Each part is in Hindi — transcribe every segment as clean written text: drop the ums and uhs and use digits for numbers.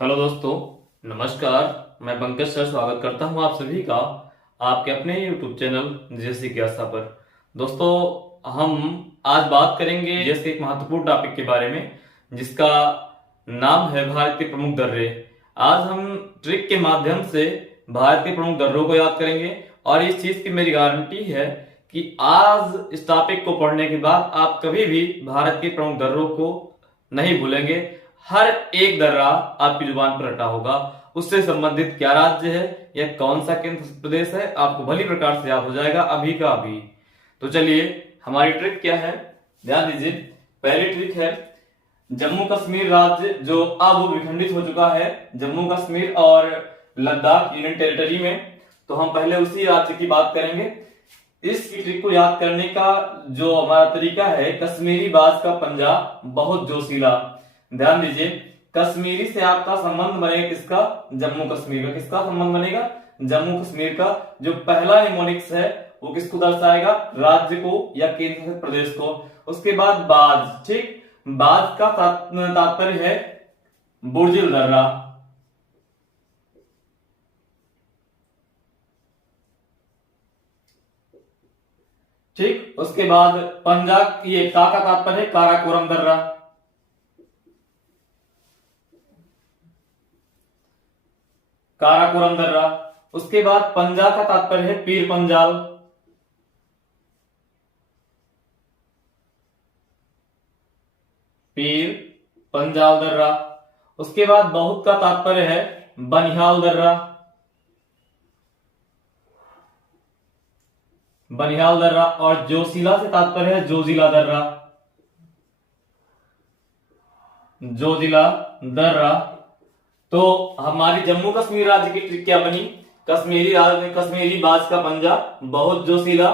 हेलो दोस्तों, नमस्कार। मैं पंकज सर स्वागत करता हूं आप सभी का आपके अपने YouTube चैनल जीएस जिज्ञासा पर। दोस्तों, हम आज बात करेंगे जीएस के एक महत्वपूर्ण टॉपिक के बारे में जिसका नाम है भारत के प्रमुख दर्रे। आज हम ट्रिक के माध्यम से भारत के प्रमुख दर्रों को याद करेंगे और इस चीज की मेरी गारंटी है कि आज इस टॉपिक को पढ़ने के बाद आप कभी भी भारत के प्रमुख दर्रों को नहीं भूलेंगे। हर एक दर्रा आपकी जुबान पर रटा होगा। उससे संबंधित क्या राज्य है या कौन सा केंद्र प्रदेश है आपको भली प्रकार से याद हो जाएगा अभी का अभी। तो चलिए, हमारी ट्रिक क्या है, ध्यान दीजिए। पहली ट्रिक है जम्मू कश्मीर राज्य जो अब विखंडित हो चुका है, जम्मू कश्मीर और लद्दाख यूनियन टेरिटरी में। तो हम पहले उसी राज्य की बात करेंगे। इस ट्रिक को याद करने का जो हमारा तरीका है, कश्मीरी बाज का पंजा बहुत जोशीला। ध्यान दीजिए, कश्मीरी से आपका संबंध बनेगा किसका? जम्मू कश्मीर का। किसका संबंध बनेगा? जम्मू कश्मीर का। जो पहला निमोनिक्स है वो किसको दर्शाएगा? राज्य को या केंद्र शासित प्रदेश को। उसके बाद बाज, ठीक, बाज का तात्पर्य है बुर्जिल दर्रा। ठीक, उसके बाद पंजाब, ये का तात्पर्य है काराकोरम दर्रा। काराकोरम दर्रा। उसके बाद पंजा का तात्पर्य है पीर पंजाल। पीर पंजाल दर्रा। उसके बाद बहुत का तात्पर्य है बनिहाल दर्रा। बनिहाल दर्रा। और जोशीला से तात्पर्य है जोजिला दर्रा। जोजिला दर्रा। तो हमारी जम्मू कश्मीर राज्य की ट्रिक क्या बनी? कश्मीरी राज्य में कश्मीरी बाज का पंजा बहुत जोशीला।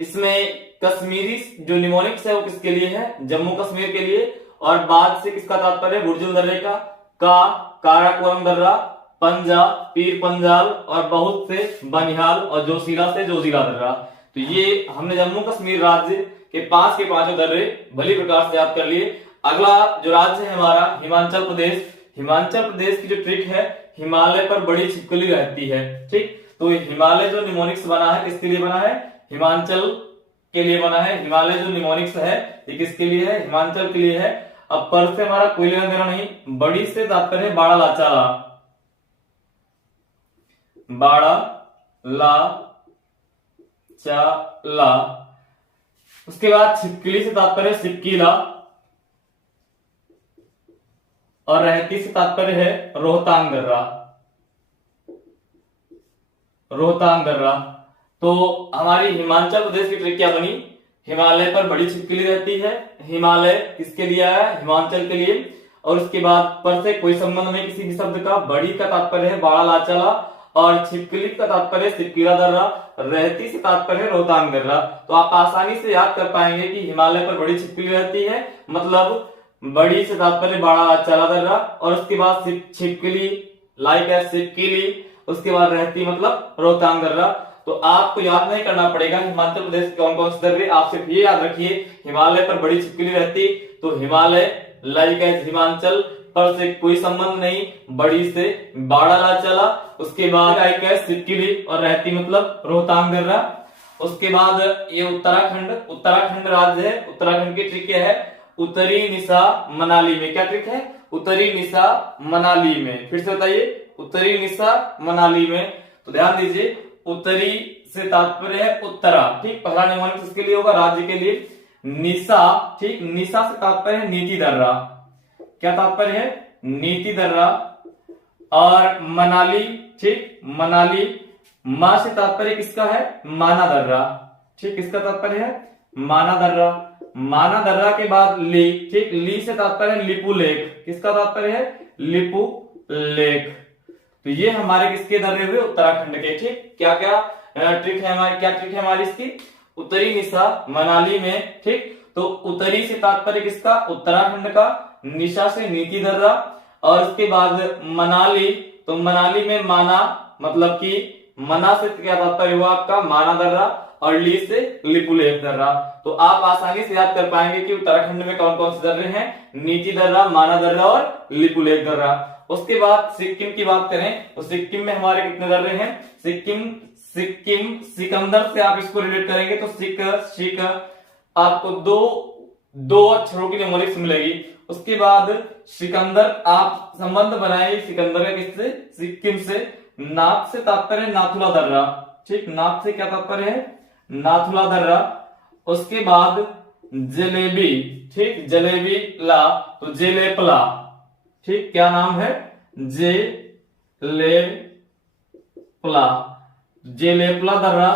इसमें कश्मीरी जो निमोनिक्स है वो किसके लिए है? जम्मू कश्मीर के लिए। और बाज से किसका तात्पर्य है? बुर्जिल दर्रे का काराकोरम दर्रा, पंजा पीर पंजाल और बहुत से बनिहाल और जोशीला से जोजिला दर्रा। तो ये हमने जम्मू कश्मीर राज्य के पांचों दर्रे भली प्रकार से याद कर लिए। अगला जो राज्य है हमारा हिमाचल प्रदेश। हिमाचल प्रदेश की जो ट्रिक है, हिमालय पर बड़ी छिपकली रहती है। ठीक, तो हिमालय जो निमोनिक्स बना है किसके लिए बना है? हिमाचल के लिए बना है। हिमालय जो निमोनिक्स है ये किसके लिए है? हिमाचल के लिए है। अब पर से हमारा कोई लेना देना नहीं। बड़ी से तात्पर्य है बाड़ा लाचाला। बाड़ा ला चा। उसके बाद छिपकली से तात्पर्य सिपकीला। और रहती से तात्पर्य है रोहतांग दर्रा। रोहतांग दर्रा। तो हमारी हिमाचल प्रदेश की ट्रिक क्या बनी? हिमालय पर बड़ी छिपकली रहती है। हिमालय किसके लिए आया? हिमाचल के लिए। और उसके बाद पर से कोई संबंध नहीं किसी भी शब्द का। बड़ी का तात्पर्य है बाड़ा लाचाला और छिपकली का तात्पर्य सिपकीला दर्रा। रहती से तात्पर्य है रोहतांग दर्रा। तो आप आसानी से याद कर पाएंगे कि हिमालय पर बड़ी छिपकली रहती है, मतलब बड़ी से तात्पर्य बाड़ा लाचाला दर्रा। और उसके बाद छिपकली लाइक है सिपकीली। उसके बाद रहती मतलब रोहतांग दर्रा। तो आपको याद नहीं करना पड़ेगा हिमाचल प्रदेश के कौन कौन से दर्रे। आप सिर्फ ये याद रखिए, हिमालय पर बड़ी छिपकली रहती तो हिमालय, लाइक है हिमाचल, पर से कोई संबंध नहीं, बड़ी से बाड़ा लाचाला। उसके बाद लाइक है सिपकीली और रहती मतलब रोहतांग दर्रा। उसके बाद ये उत्तराखंड राज्य है। उत्तराखंड की ट्रिक क्या है? उत्तरी निशा मनाली में। क्या ट्रिक है? उत्तरी निशा मनाली में। फिर से बताइए, उत्तरी निशा मनाली में। तो ध्यान दीजिए, उत्तरी से तात्पर्य है उत्तरा। ठीक, पहला निमोनिक्स किसके लिए होगा? राज्य के लिए। निशा, ठीक, निशा से तात्पर्य है नीति दर्रा। क्या तात्पर्य है? नीति दर्रा। और मनाली, ठीक, मनाली, मां से तात्पर्य किसका है? माना दर्रा। ठीक, किसका तात्पर्य है? माना दर्रा। माना दर्रा के बाद ली, ठीक, ली से तात्पर्य है लिपू लेक। किसका तात्पर्य है? लिपू लेक। तो ये हमारे किसके दर्रे हुए? उत्तराखंड के। ठीक, क्या क्या ट्रिक है हमारी? क्या ट्रिक है हमारी इसकी? उत्तरी निशा मनाली में। ठीक, तो उत्तरी से तात्पर्य किसका? उत्तराखंड का। निशा से नीति दर्रा। और उसके बाद मनाली, तो मनाली में माना, मतलब कि मना से क्या तात्पर्य हुआ आपका? माना दर्रा। और ली से लिपुलेख दर्रा। तो आप आसानी से याद कर पाएंगे कि उत्तराखंड में कौन कौन से दर्रे हैं? नीति दर्रा, माना दर्रा और लिपुलेख दर्रा। उसके बाद सिक्किम की बात करें तो सिक्किम में हमारे कितने दर्रे हैं? सिक्किम सिक्किम सिकंदर से आप इसको रिलेट करेंगे तो शिक आपको दो अक्षरों की न्यूमेरिक्स मिलेगी। उसके बाद सिकंदर आप संबंध बनाएंगे सिकंदर का किससे? सिक्किम से। नाथ से तात्पर्य नाथुला दर्रा, ठीक, नाथ से क्या तात्पर्य है? नाथुला दर्रा। उसके बाद जलेबी, ठीक, जलेबी ला तो जेलेपला, ठीक, क्या नाम है? जेलेपला, जेलेपला दर्रा।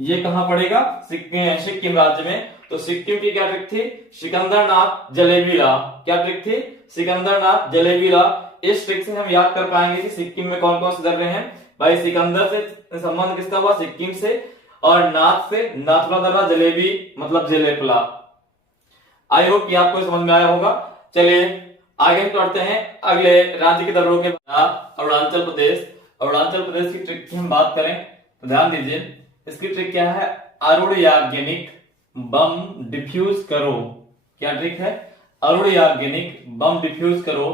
ये कहां पड़ेगा? सिक्किम राज्य में। तो सिक्किम की क्या ट्रिक थी? सिकंदरनाथ जलेबीला। क्या ट्रिक थी? सिकंदरनाथ जलेबीला। इस ट्रिक से हम याद कर पाएंगे कि सिक्किम में कौन कौन से दर्रे हैं। भाई सिकंदर से संबंध किसका हुआ? सिक्किम से। और नाथ से नाथुला दर्रा, जलेबी मतलब जेलेपला। आई होप कि आपको समझ में आया होगा। चलिए आगे हम बढ़ते हैं अगले राज्य के दर्रों के बाद। अरुणाचल प्रदेश। अरुणाचल प्रदेश की ट्रिक की हम बात करें तो ध्यान दीजिए, इसकी ट्रिक क्या है? अरुणयाग्निक बम डिफ्यूज करो। क्या ट्रिक है? अरुणयाग्निक बम डिफ्यूज करो।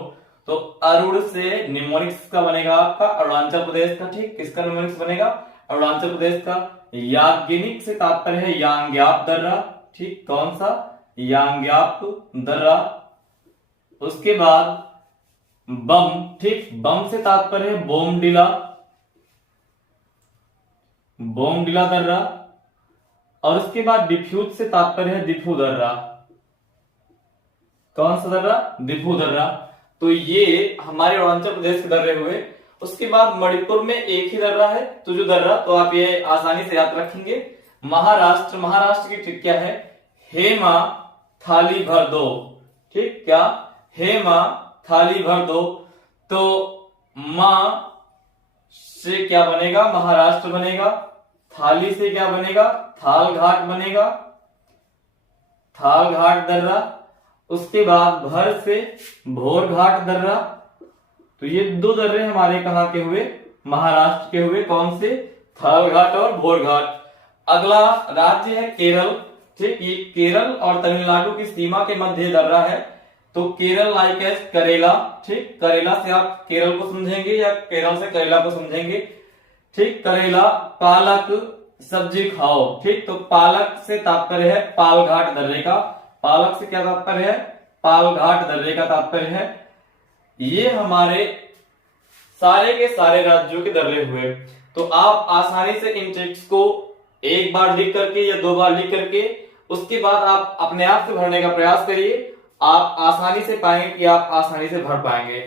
तो अरुण से निमोनिक्स का बनेगा आपका अरुणाचल प्रदेश का, ठीक, किसका निमोनिक्स बनेगा? अरुणाचल प्रदेश का। याग्निक से तात्पर्य है यांग्याप दर्रा, ठीक, कौन सा? यांग्याप दर्रा। उसके बाद बम, ठीक, बम से तात्पर्य है बोमडिला, बोमडिला दर्रा। और उसके बाद डिफ्यूज से तात्पर्य है दिफू दर्रा। कौन सा दर्रा? दिफू दर्रा। तो ये हमारे अरुणाचल प्रदेश के दर्रे हुए। उसके बाद मणिपुर में एक ही दर्रा है, तो जो दर्रा, तो आप ये आसानी से याद रखेंगे। महाराष्ट्र, महाराष्ट्र की ट्रिक क्या है? हेमा थाली भर दो, ठीक, क्या? हेमा थाली भर दो। तो मां से क्या बनेगा? महाराष्ट्र बनेगा। थाली से क्या बनेगा? थाल घाट बनेगा, थाल घाट दर्रा। उसके बाद भर से भोर घाट दर्रा। तो ये दो दर्रे हमारे कहां के हुए? महाराष्ट्र के हुए। कौन से? थाल घाट और भोर घाट। अगला राज्य है केरल, ठीक, ये केरल और तमिलनाडु की सीमा के मध्य दर्रा है। तो केरल लाइक एज करेला, ठीक, करेला से आप केरल को समझेंगे या केरल से करेला को समझेंगे, ठीक। करेला, पालक सब्जी खाओ, ठीक। तो पालक से तात्पर्य है पालघाट दर्रे का। पालक से क्या तात्पर्य है? पालघाट दर्रे का तात्पर्य है। ये हमारे सारे के सारे राज्यों के दर्रे हुए। तो आप आसानी से इन ट्रिक्स को एक बार लिख करके या दो बार लिख करके उसके बाद आप अपने आप से भरने का प्रयास करिए। आप आसानी से पाएंगे कि आप आसानी से भर पाएंगे।